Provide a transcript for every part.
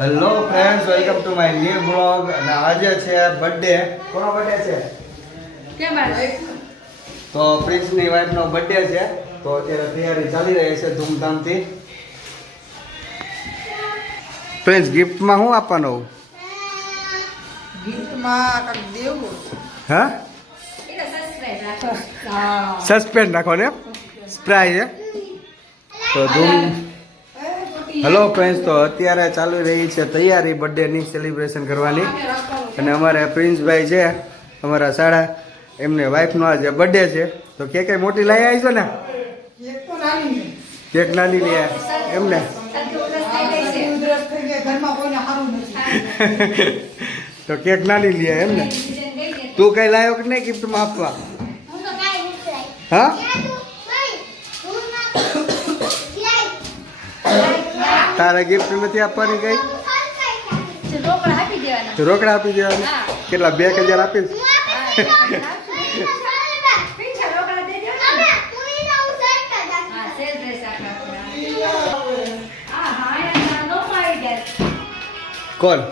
Hello friends, welcome to my new blog. અને આજે છે બર્થડે. કોનો બર્થડે છે? કેમ આવે? તો પ્રિન્સની વાઈફનો બર્થડે છે. તો અત્યારે તૈયારી ચાલી રહી છે ધૂમધામથી. પ્રિન્સ, ગિફ્ટમાં શું આપવાનું? ગિફ્ટમાં કાંઈક દેવું. હા, સસ્પેન્ડ રાખો ને, સ્પ્રાય છે તો ધૂમ. હેલો ફ્રેન્ડ્સ, તો અત્યારે ચાલી રહી છે તૈયારી બર્થડેની સેલિબ્રેશન કરવાની. અને અમારે પ્રિન્સભાઈ છે અમારા શાળા, એમને વાઈફનો આજે બર્થડે છે. તો કેક મોટી લઈ આવી છો ને? કેક નાની લઈ આવ્યા એમને? તો કેક નાની લઈ આવ્યા એમને? તું કઈ લાવ્યો કે નહીં ગિફ્ટમાં આપવા? હા, તારે ગિફ્ટ નથી આપવાની કઈ? રોકડા આપી દેવાના. કેટલા? 2000 આપીશ. કોણ?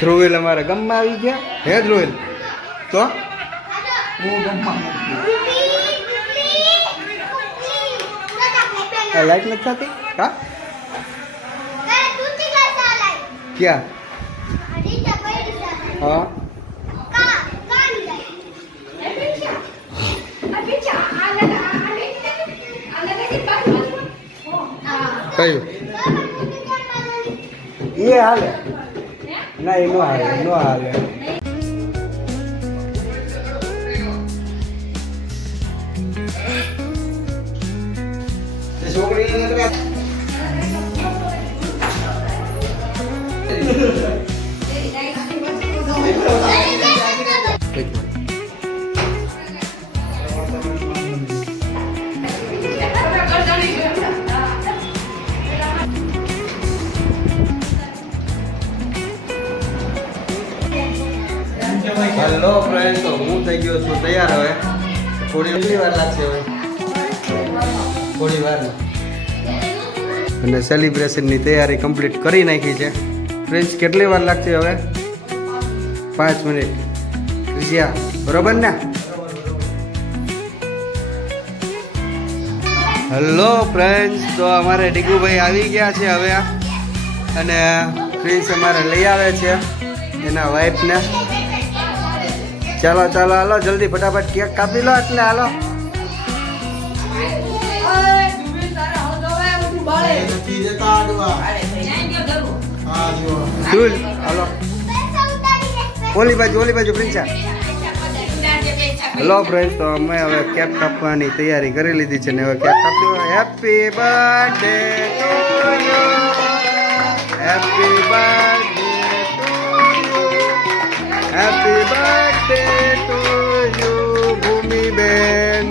ધ્રુવિલ અમારા ગામમાં આવી ગયા. હે ધ્રુવિલ? તો હું ગામમાં લાઈટ નથી થતી. હા, ક્યાં? હા, કયું? એ હાલે ના, એ નો હાલે, નો હાલે. હેલો ફ્રેન્ડ, તો હું થઈ ગયો છું તૈયાર. હવે થોડી વાર લાગશે, હવે થોડી વાર. અને સેલિબ્રેશનની તૈયારી કમ્પ્લીટ કરી નાખી છે. ફ્રેન્ડ્સ, કેટલી વાર લાગશે હવે? 5 મિનિટ. ક્રિશિયા, બરોબર ને? હેલો ફ્રેન્ડ્સ, તો અમારે ડીગુભાઈ આવી ગયા છે હવે. અને પ્રિન્સ અમારે લઈ આવે છે એના વાઈફને. ચાલો ચાલો, હાલો જલ્દી ફટાફટ કેક કાપી લો. એટલે હાલો. હાલો ઓલી બાજુ પ્રિન્સા. હેલો ફ્રેન્ડ, તો અમે હવે કેક કાપવાની તૈયારી કરી લીધી છે ને હવે કેક કાપ્યો. Happy birthday to you, happy birthday to you, happy birthday to you ભૂમિબેન.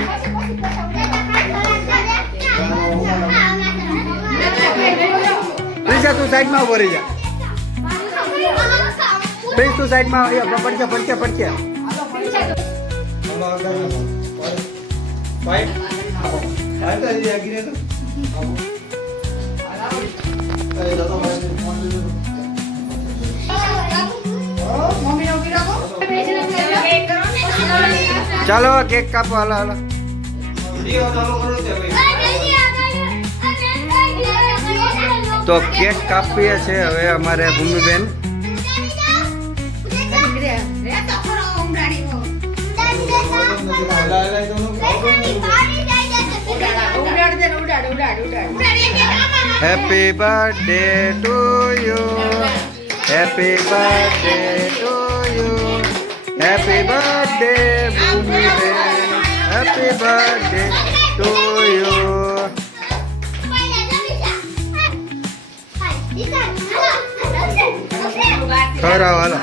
પ્રિન્સા, તું સાઈડમાં ઉભો રહી જા. પ્રિન્સ, તું સાઈડમાં પડકે. ચાલો કેક કાપો. હાલો હાલો. તો કેક કાપીએ છે હવે અમારે ભૂમિબેન. Happy birthday to you, happy birthday to you, happy birthday ભૂમિબેન, હેપી બર્થડે ટુ યુ. ખરાબ હાલો.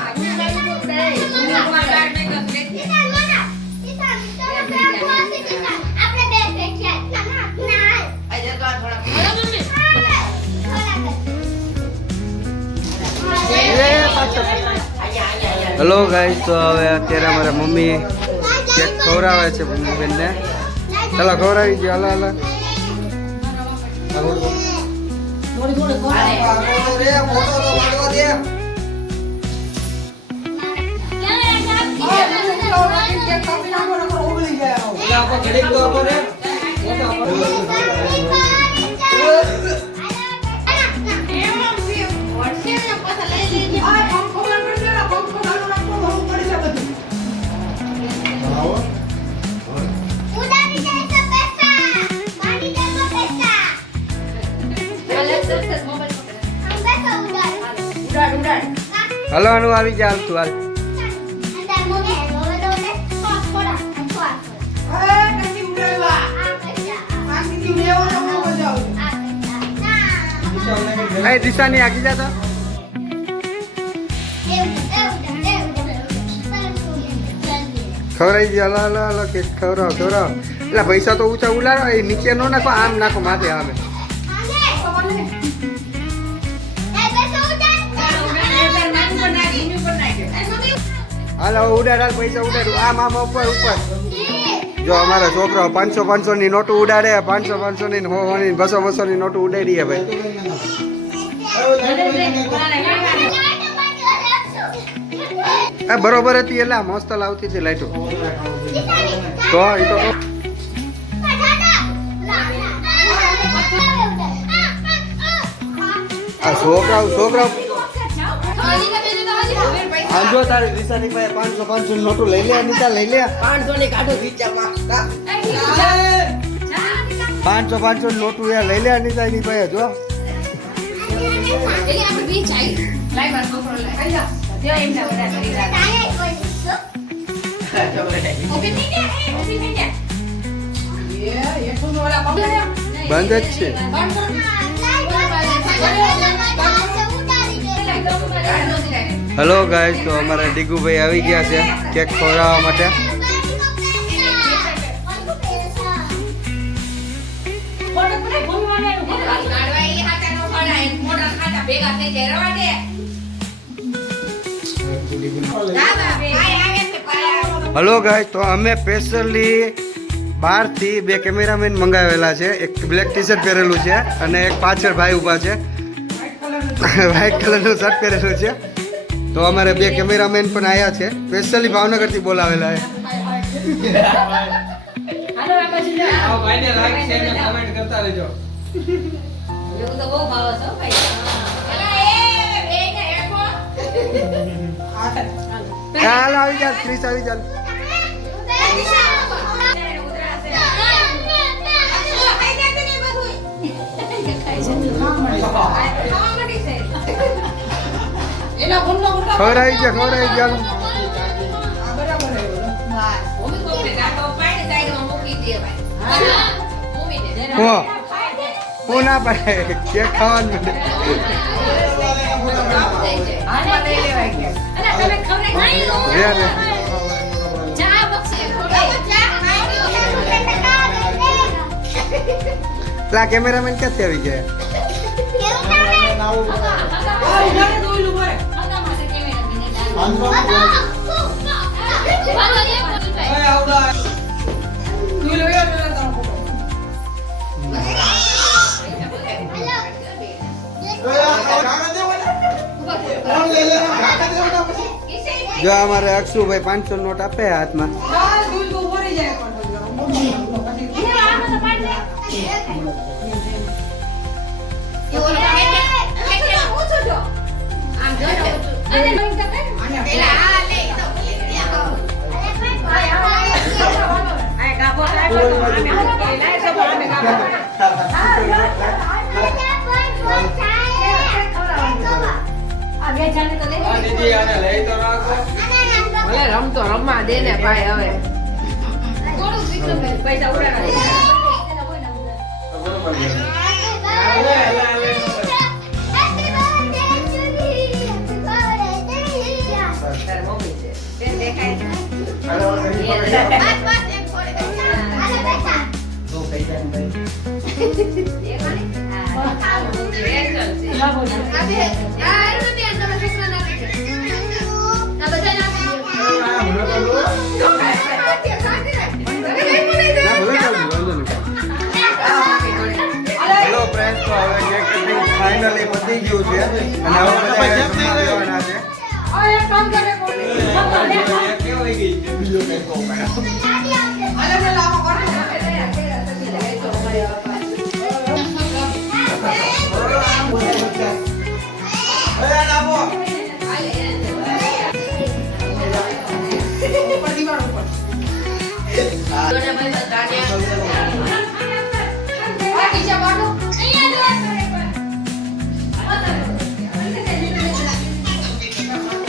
હેલો ગાઈસ, તો હવે અત્યારે અમારા મમ્મી કેક ખવડાવે છે ફોટો તો પાડવા દે. ઓલા આપો ઘડીક તો આપો રે. ફોટો આપો. હલો અનુ આવી જા તું હાલ. એ દિશાની આગી જા તો. ખવડાવી દે. હલો હલો હલો કે ખવડાવ. એટલે પૈસા તો ઊંચા ઉલાડો. એ નીચે નો નાખો, આમ નાખો માથે. આમે હાલ હવે ઉડાડ. હાલ પૈસા ઉડાડ. આમ આમ ઉપર. જો અમારા છોકરાઓ 500 ની નોટો ઉડાડે. 500 ની 100 ની 200 ની નોટો ઉડાડીએ ભાઈ. આ બરોબર હતી એટલે મસ્ત લાવતી હતી લાઈટો. તો એ તો આ છોકરાઓ આજો તારી દિશાની પાસે 500 નોટો લઈ લે. અનિતા લઈ લે. 500 ની કાઢો વિચારમાં 500 નોટો યાર લઈ લે અનિતા ની પાસે. જો બંધ જ છે. હેલો ગાઈસ, તો અમારા ડીગુભાઈ આવી ગયા છે કેક ખવડાવવા માટે. હલો ગાઈસ, તો અમે સ્પેશિયલી બહારથી 2 કેમેરામેન મંગાવેલા છે. એક બ્લેક ટી શર્ટ પહેરેલું છે અને એક પાછળ ભાઈ ઊભા છે વ્હાઈટ કલરનું શર્ટ પહેરેલું છે. તો અમારે 2 કેમેરામેન પણ આવ્યા છે. સ્પેશિયલી ભાવનગરથી બોલાવેલા છે. હાલો આવી જા ક્રિસ, આવી જા. ખવડાવી જા. હું ના પાડે કેક ખાવાનું. પેલા કેમેરામેન ક્યાંથી આવી ગયા? જો અમારે અક્ષુભાઈ 500 નોટ આપે હાથમાં. રમતો રમવા દે ને ભાઈ. હવે પૈસા હેલો ફ્રેન્ડ્સ, તો હવે કેક કટિંગ ફાઇનલ પતી ગયું છે અને હવે બધા જમવા બેસવાના છે.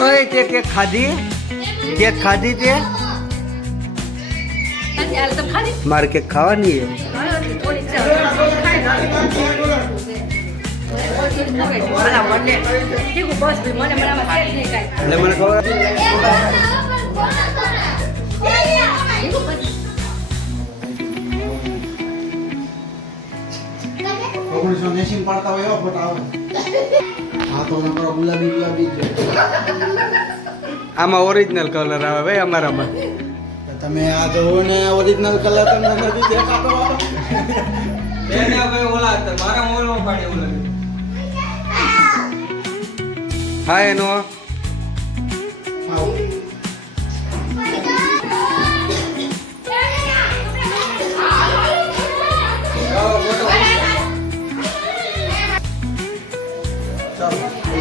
ઓય તે કેક ખાધી તે મારે કેક ખાવાની છે. એટલે મને ખબર પાડતા હોય એવા ફોટા આવે. હા તો નકરો ગુલાબી ગુલાબી જ. આમાં ઓરિજિનલ કલર આવે ભાઈ અમારામાં. તમે આ જો ને ઓરિજિનલ કલર તમને નથી દેખાતો. હા એનો આવો.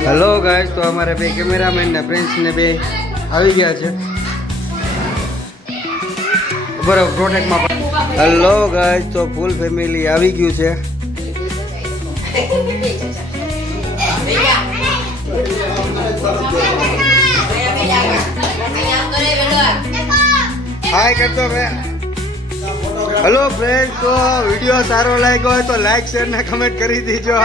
હેલો ગાઈસ, તો અમારે બે કેમેરામેન ને પ્રિન્સ ને બે આવી ગયા છે બરાબર પ્રોટેક્ટમાં. હેલો ગાઈસ, તો ફૂલ ફેમિલી આવી ગયું છે. હાય કરતો બે. હેલો ફ્રેન્ડ, તો વિડીયો સારો લાગ્યો હોય તો લાઈક શેર ને કમેન્ટ કરી દીજો.